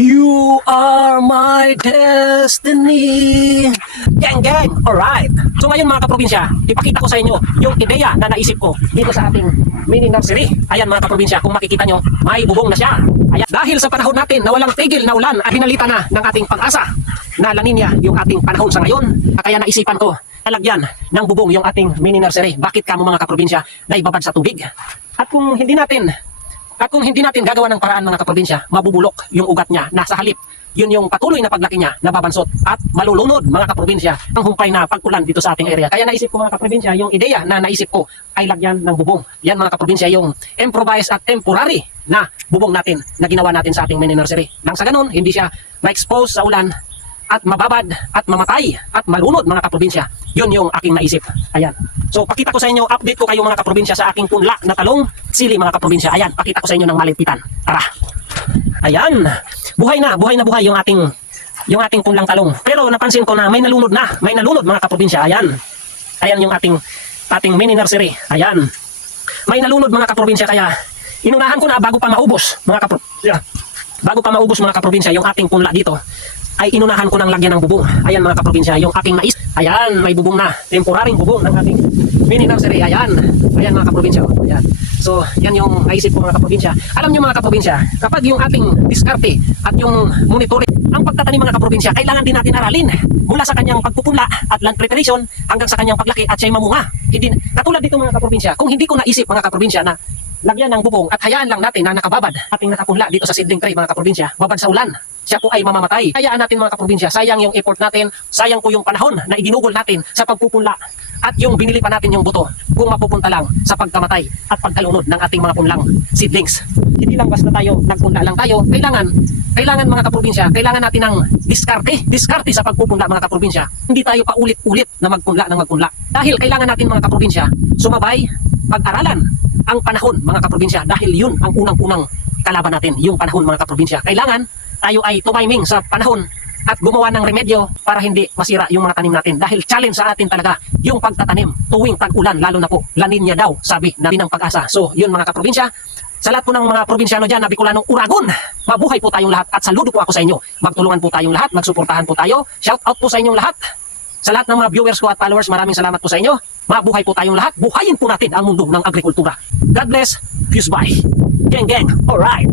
You are my destiny. Gang, gang. Alright. So ngayon mga kaprobinsya, ipakita ko sa inyo yung ideya na naisip ko dito sa ating mini nursery. Ayan mga kaprobinsya, kung makikita nyo, may bubong na siya. Ayan. Dahil sa panahon natin na walang tigil na ulan at binalita na ng ating pag-asa na La Nina yung ating panahon sa ngayon, kaya naisipan ko lalagyan ng bubong yung ating mini nursery. Bakit kamo mga kaprobinsya na ibabad sa tubig? At kung hindi natin gagawa ng paraan mga kaprobinsya, mabubulok yung ugat niya na sa halip. Yun yung patuloy na paglaki niya, nababansot at malulunod mga kaprobinsya ang humpay na pag-ulan dito sa ating area. Kaya naisip ko mga kaprobinsya, yung ideya na naisip ko ay lagyan ng bubong. Yan mga kaprobinsya, yung improvised at temporary na bubong natin na ginawa natin sa ating mini nursery. Nang sa ganun, hindi siya ma-expose sa ulan at mababad at mamatay at malunod mga kaprobinsya. Yun yung aking naisip. Ayan. So pakita ko sa inyo, update ko kayo mga kaprobinsya sa aking punla na talong sili mga kaprobinsya. Ayan, pakita ko sa inyo ng malipitan. Tara. Ayan. Buhay na buhay yung ating punlang talong. Pero napansin ko na may nalunod mga kaprobinsya. Ayan. Ayan yung ating mini nursery. Ayan. May nalunod mga kaprobinsya, kaya inunahan ko na bago pa maubos mga kaprobinsya yung ating punla dito, ay inunahan ko ng lagyan ng bubong. Ayan mga kaprobinsya, yung aking mais. Ayan, may bubong na. Temporaring bubong ng ating mini nursery. Ayan. Ayan mga kaprobinsya. Ayan. So, yan yung naisip ko mga kaprobinsya. Alam nyo mga kaprobinsya, kapag yung ating diskarte at yung monitoring, ang pagtatanim mga kaprobinsya, kailangan din natin aralin mula sa kanyang pagpupunla at land preparation hanggang sa kanyang paglaki at siya'y mamunga. Hindi, katulad dito mga kaprobinsya, kung hindi ko naisip mga kaprobinsya na lagyan ng bubong at hayaan lang natin na nakababad ating nakapunla dito sa seedling tray mga kaprobinsya, babad sa ulan, siya po ay mamamatay. Hayaan natin mga kaprobinsya, sayang yung effort natin, sayang po yung panahon na iginugol natin sa pagpupunla at yung binili pa natin yung buto kung mapupunta lang sa pagkamatay at pagkalunod ng ating mga punlang seedlings. Hindi lang basta tayo nagpunla lang tayo, kailangan mga kaprobinsya, kailangan natin ng diskarte sa pagpupunla mga kaprobinsya. Hindi tayo paulit-ulit na magpunla. Dahil kailangan natin mga kaprobinsya sumabay, pag-aralan ang panahon mga kaprobinsya, dahil yun ang unang-unang kalaban natin, yung panahon mga kaprobinsya. Kailangan tayo ay tumiming sa panahon at gumawa ng remedyo para hindi masira yung mga tanim natin, dahil challenge sa atin talaga yung pagtatanim tuwing tag-ulan, lalo na po La Nina daw, sabi na ng pag-asa. So yun mga kaprobinsya, sa lahat po ng mga probinsyano dyan na Bicolanong Uragon, mabuhay po tayong lahat at saludo po ako sa inyo. Magtulungan po tayong lahat, magsuportahan po tayo. Shout out po sa inyong lahat. Sa lahat ng mga viewers ko at followers, maraming salamat po sa inyo. Mabuhay po tayong lahat. Buhayin po natin ang mundo ng agrikultura. God bless. Peace bye. Gang gang. Alright.